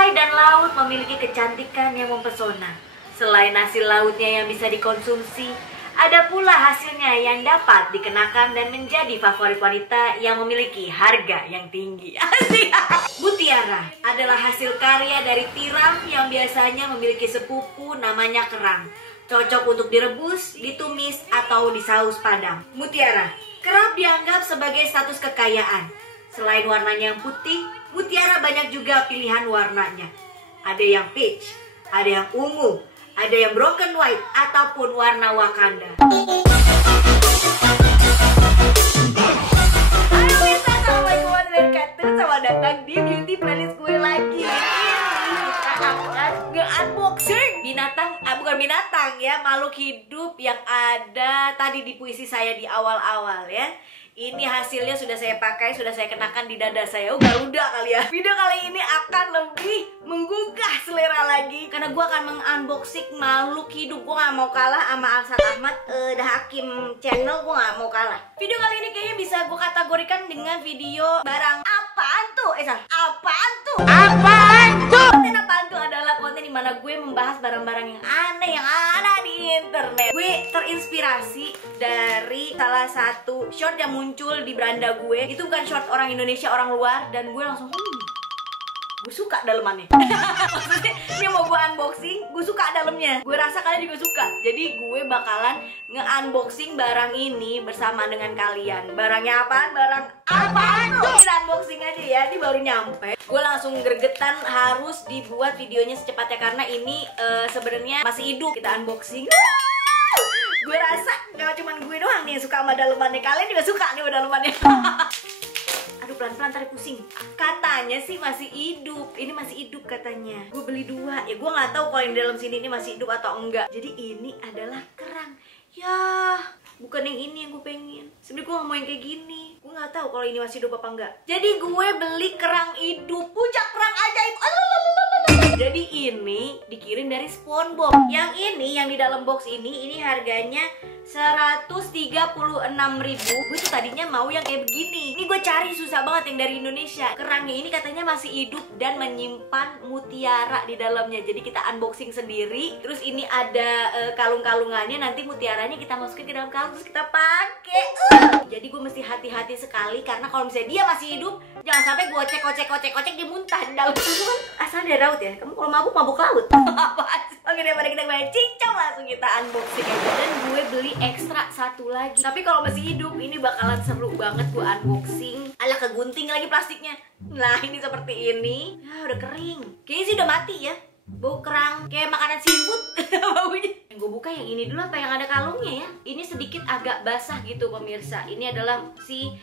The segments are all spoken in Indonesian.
Pantai dan laut memiliki kecantikan yang mempesona. Selain hasil lautnya yang bisa dikonsumsi, ada pula hasilnya yang dapat dikenakan dan menjadi favorit wanita yang memiliki harga yang tinggi. Asik. Mutiara adalah hasil karya dari tiram yang biasanya memiliki sepupu namanya kerang. Cocok untuk direbus, ditumis, atau disaus padang. Mutiara kerap dianggap sebagai status kekayaan. Selain warnanya yang putih, mutiara banyak juga pilihan warnanya. Ada yang peach, ada yang ungu, ada yang broken white, ataupun warna Wakanda. Halo Mirsa, assalamualaikum warahmatullahi wabarakatuh. Selamat datang di beauty playlist gue lagi. Kita akan nge-unboxing bukan binatang ya, makhluk hidup yang ada tadi di puisi saya di awal-awal ya. Ini hasilnya sudah saya pakai, sudah saya kenakan di dada saya. Garuda kali ya. Video kali ini akan lebih menggugah selera lagi, karena gue akan mengunboxing makhluk hidup. Gue gak mau kalah sama Alsat Ahmad, The Hakim Channel. Gue gak mau kalah. Video kali ini kayaknya bisa gue kategorikan dengan video barang apaan tuh? Apaan tuh? Apaan tuh? Konten apaan tuh adalah konten dimana gue membahas barang-barang yang aneh yang ada di internet. Gue terinspirasi dari salah satu short yang muncul di beranda gue. Itu bukan short orang Indonesia, orang luar. Dan gue langsung gue suka dalemannya. Maksudnya ini mau gue unboxing, gue suka dalamnya. Gue rasa kalian juga suka. Jadi gue bakalan nge-unboxing barang ini bersama dengan kalian. Barangnya apaan? Barang apaan tuh? Kita unboxing aja ya, ini baru nyampe. Gue langsung gregetan harus dibuat videonya secepatnya, karena ini sebenarnya masih hidup. Kita unboxing. Gue rasa gak cuma gue doang nih yang suka sama dalemannya. Kalian juga suka nih sama dalemannya. Aduh, pelan-pelan tarik pusing. Katanya sih masih hidup. Ini masih hidup katanya. Gue beli 2. Ya gue gak tahu kalau yang di dalam sini ini masih hidup atau enggak. Jadi ini adalah kerang. Ya, bukan yang ini yang gue pengen. Sebenernya gue gak mau yang kayak gini. Gue gak tahu kalau ini masih hidup apa enggak. Jadi gue beli kerang hidup. Puncak kerang ajaib. Jadi ini dikirim dari SpongeBob. Yang ini, yang di dalam box ini harganya 136.000. Gue tuh tadinya mau yang kayak begini. Ini gue cari susah banget yang dari Indonesia. Kerangnya ini katanya masih hidup dan menyimpan mutiara di dalamnya. Jadi kita unboxing sendiri. Terus ini ada kalung-kalungannya. Nanti mutiaranya kita masukin ke dalam kalung terus kita pakai. Jadi gue mesti hati-hati sekali, karena kalau misalnya dia masih hidup, jangan sampai gue cek dia muntah di dalam. Asal dia raut ya. Kamu kalau mabuk laut. Oke, daripada kita banyak cincang, langsung kita unboxing aja. Dan gue beli ekstra satu lagi. Tapi kalau masih hidup ini bakalan seru banget gue unboxing. Ala kegunting lagi plastiknya. Nah, ini seperti ini. Ya udah kering. Kayaknya sih udah mati ya. Bau kerang kayak makanan seafood baunya. Yang gue buka yang ini dulu apa yang ada kalungnya ya. Ini sedikit agak basah gitu pemirsa. Ini adalah si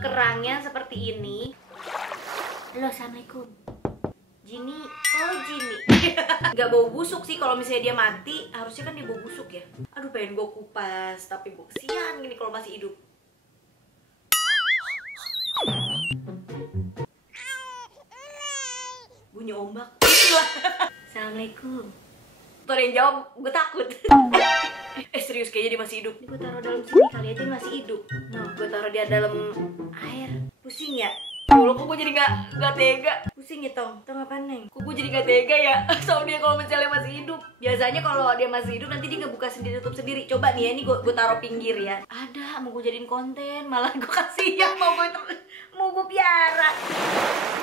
kerangnya seperti ini. Halo, assalamualaikum. Jini, oh Jini. Gak bau busuk sih, kalau misalnya dia mati harusnya kan dia bau busuk ya. Aduh, pengen gue kupas, tapi gue kesian gini kalau masih hidup. Bunyi ombak. Assalamualaikum. Tuh ada yang jawab, gue takut. Serius kayaknya dia masih hidup. Ini gue taruh dalam sini kali aja dia masih hidup. Nah, gue taruh dia dalam air. Pusing ya? Loh, kok gue jadi gak tega? Pusing ya, Tong? Tong apaan, Neng? Kok gue jadi gak tega ya? Sama dia kalau misalnya masih hidup. Biasanya kalau dia masih hidup nanti dia ngebuka sendiri, tutup sendiri. Coba nih ya, ini gue taruh pinggir ya. Ada, mau gue jadiin konten. Malah gue kasihan mau gue piara.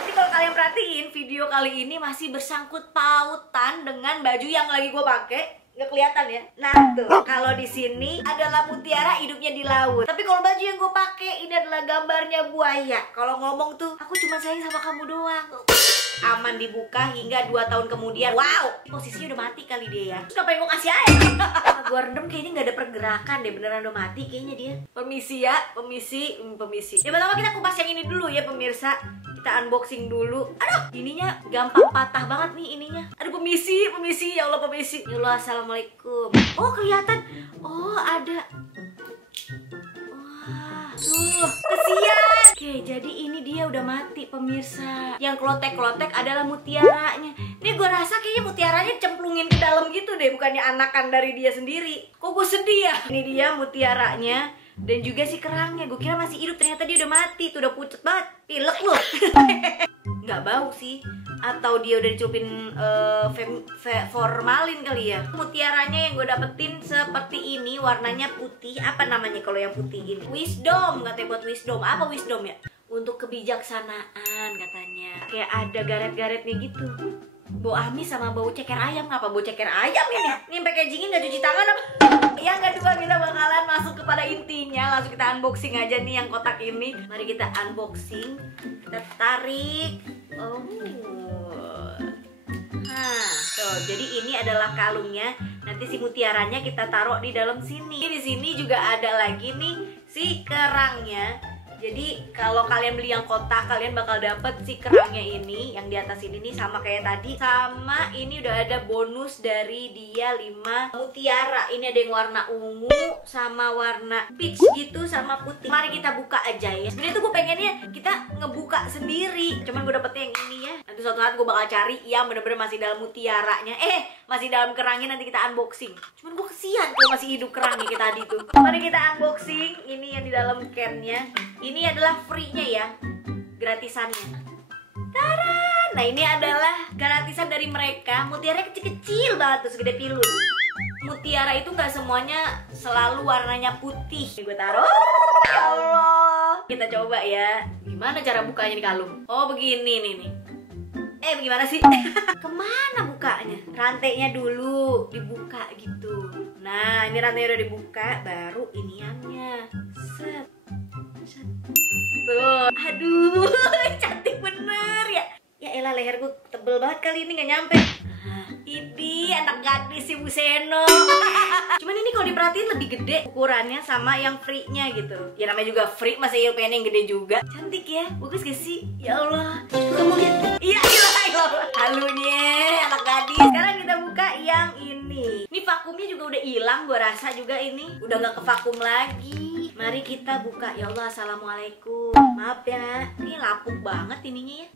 Jadi kalau kalian perhatiin, video kali ini masih bersangkut pautan dengan baju yang lagi gue pakai. Nggak kelihatan ya. Nah tuh, kalau di sini adalah mutiara hidupnya di laut. Tapi kalau baju yang gue pakai ini adalah gambarnya buaya. Kalau ngomong tuh, aku cuma sayang sama kamu doang. Aman dibuka hingga 2 tahun kemudian. Wow, posisinya udah mati kali dia ya. Terus ngapain gue kasih air? Gue rendam kayaknya nggak ada pergerakan deh, beneran udah mati kayaknya dia. Permisi ya, permisi. Yang pertama kita kupas yang ini dulu ya pemirsa. Kita unboxing dulu. Aduh, ininya gampang patah banget nih ininya. Aduh, permisi. Ya Allah, permisi. Ya Allah, assalamualaikum. Oh, kelihatan. Oh, ada. Wah, tuh, kesian. Oke, jadi ini dia udah mati pemirsa. Yang klotek-klotek adalah mutiaranya. Ini gue rasa kayaknya mutiaranya cemplungin ke dalam gitu deh, bukannya anakan dari dia sendiri. Kok gue sedih ya? Ini dia mutiaranya. Dan juga si kerangnya, gue kira masih hidup, ternyata dia udah mati. Tuh udah pucet banget, pilek loh. Nggak bau sih, atau dia udah dicelupin formalin kali ya. Mutiaranya yang gue dapetin seperti ini, warnanya putih. Apa namanya kalau yang putih ini? Wisdom, katanya buat wisdom. Apa wisdom ya? Untuk kebijaksanaan katanya. Kayak ada garet-garetnya gitu. Bau amis sama bau ceker ayam. Ngapa bau ceker ayam ini? Ini packagingnya nggak cuci tangan apa? Yang kedua kita bakalan masuk kepada intinya. Langsung kita unboxing aja nih yang kotak ini. Mari kita unboxing. Kita tarik. Oh. Nah, tuh, jadi ini adalah kalungnya. Nanti si mutiaranya kita taruh di dalam sini. Di sini juga ada lagi nih si kerangnya. Jadi kalau kalian beli yang kotak, kalian bakal dapet si kerangnya ini. Yang di atas ini nih sama kayak tadi. Sama ini udah ada bonus dari dia 5 mutiara. Ini ada yang warna ungu sama warna peach gitu sama putih. Mari kita buka aja ya. Sebenarnya tuh gue pengennya kita ngebuka sendiri. Cuman gue dapetnya yang ini ya. Nanti suatu saat gue bakal cari yang bener-bener masih dalam mutiaranya. Masih dalam kerangnya, nanti kita unboxing. Cuman gue kesian kalau masih hidup kerangnya kayak tadi tuh. Mari kita unboxing. Ini yang di dalam can-nya. Ini adalah free-nya ya, gratisannya. Tada! Nah ini adalah gratisan dari mereka. Mutiara kecil-kecil banget tuh, segede pilun. Mutiara itu nggak semuanya selalu warnanya putih. Ini gue taruh. Ya Allah. Kita coba ya. Gimana cara bukanya nih kalung? Oh begini nih. Bagaimana sih? Kemana bukanya? Rantainya dulu dibuka gitu. Nah ini rantainya udah dibuka, baru iniannya. Set. Tuh, aduh, cantik bener ya. Ya elah, leher gue tebel banget kali ini, nggak nyampe. Ini anak gadis si Bu Seno. Cuman ini kalau diperhatiin lebih gede ukurannya sama yang free-nya gitu. Ya namanya juga free, masa iya pengen yang gede juga. Cantik ya, bagus gak sih? Ya Allah, kamu lihat. Iya, halunya anak gadis. Sekarang kita buka yang ini. Ini vakumnya juga udah hilang, gue rasa juga ini udah nggak ke vakum lagi. Mari kita buka. Ya Allah, assalamualaikum. Maaf ya, ini lapuk banget ininya ya.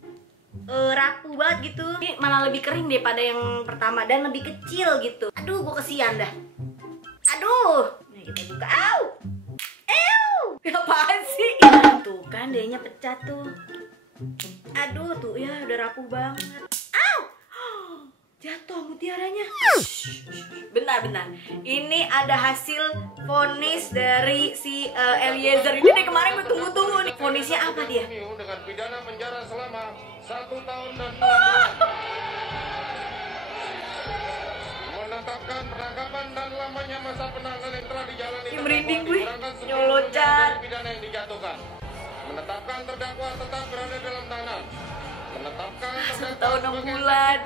Rapuh banget gitu. Ini malah lebih kering daripada yang pertama dan lebih kecil gitu. Aduh, gue kesian dah. Aduh. Nah, kita buka. Au. Apaan sih? Tuh kan, dia pecah tuh. Aduh, tuh ya udah rapuh banget. Au. Jatuh mutiaranya. Bentar. Ini ada hasil vonis dari si Eliezer. Ini dari kemarin gue tunggu-tunggu nih. Vonisnya apa dia? Dengan pidana penjara selama 1 tahun dan 6 bulan. Menetapkan penangkapan dan lamanya masa penahanan yang telah dijalani. Merinding gue. Nyolocan. Pidana yang dijatuhkan. Menetapkan terdakwa tetap berada dalam tahanan. Menetapkan 1 tahun 6 bulan.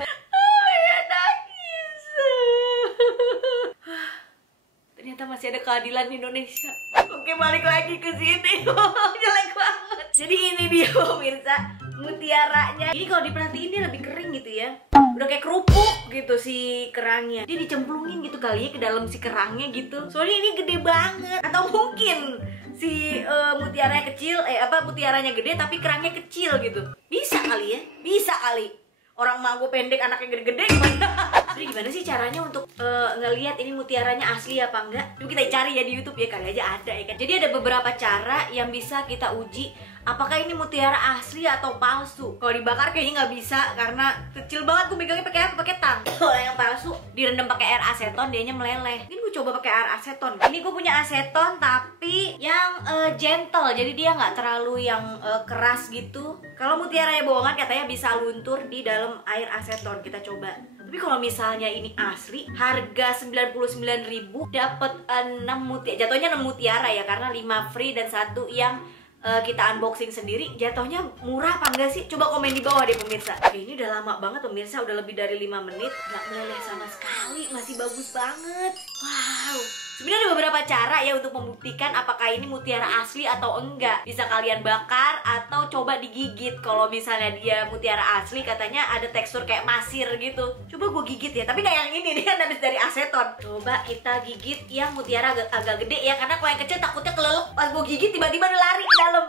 Ternyata masih ada keadilan di Indonesia. Oke, balik lagi ke sini. Jelek banget. Jadi ini dia pemirsa, mutiaranya. Ini kalau diperhatiin dia lebih kering gitu ya. Udah kayak kerupuk gitu si kerangnya. Dia dicemplungin gitu kali ya ke dalam si kerangnya gitu. Soalnya ini gede banget. Atau mungkin si mutiaranya kecil, mutiaranya gede tapi kerangnya kecil gitu. Bisa kali ya? Bisa kali. Orang mah gue pendek, anaknya gede-gede gimana? Jadi gimana sih caranya untuk ngelihat ini mutiaranya asli apa enggak? Coba kita cari ya di YouTube ya, kali aja ada ya kan. Jadi ada beberapa cara yang bisa kita uji apakah ini mutiara asli atau palsu. Kalau dibakar kayaknya nggak bisa karena kecil banget. Gue megangnya pakai apa? Pakai tang. Kalau yang palsu direndam pakai air aseton, dianya meleleh. Ini gue coba pakai air aseton. Ini gue punya aseton tapi yang gentle, jadi dia nggak terlalu yang keras gitu. Kalau mutiaranya bohongan katanya bisa luntur di dalam air aseton. Kita coba. Tapi kalau misalnya ini asli, harga 99.000 dapat 6 mutiara. Jatuhnya 6 mutiara ya, karena 5 free dan 1 yang kita unboxing sendiri. Jatuhnya murah apa enggak sih? Coba komen di bawah deh pemirsa. Oke, ini udah lama banget pemirsa, udah lebih dari 5 menit. Gak meleleh sama sekali, masih bagus banget. Wow. Sebenarnya ada beberapa cara ya untuk membuktikan apakah ini mutiara asli atau enggak. Bisa kalian bakar atau coba digigit. Kalau misalnya dia mutiara asli, katanya ada tekstur kayak pasir gitu. Coba gue gigit ya, tapi kayak yang ini, dia kan habis dari aseton. Coba kita gigit yang mutiara agak gede ya, karena kalau yang kecil takutnya kelelep. Pas gue gigit tiba-tiba dia lari ke dalam.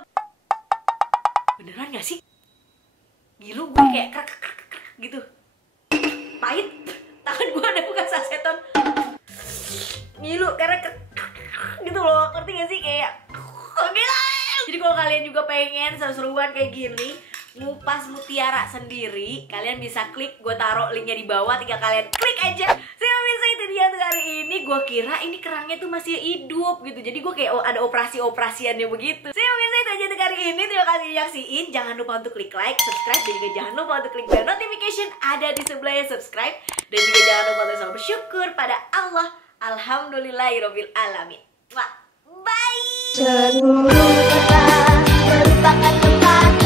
Beneran gak sih? Gilu, gue kayak krek gitu. Pahit. Tangan gue ada bekas aseton. Ngilu karena gitu loh, ngerti gak sih? Kayak oke lah. Jadi kalau kalian juga pengen seru-seruan kayak gini, ngupas mutiara sendiri, kalian bisa klik, gue taruh linknya di bawah, tinggal kalian klik aja. Pemirsa, itu dia tuh hari ini. Gue kira ini kerangnya tuh masih hidup gitu, jadi gue kayak ada operasiannya begitu. Pemirsa, itu aja tuh hari ini. Terima kasih udah nyaksiin. Jangan lupa untuk klik like, subscribe, dan juga jangan lupa untuk klik bell notification ada di sebelahnya subscribe. Dan juga jangan lupa untuk selalu bersyukur pada Allah. Alhamdulillahirabbil alamin. Bye. Seluruh kota merupakan tempat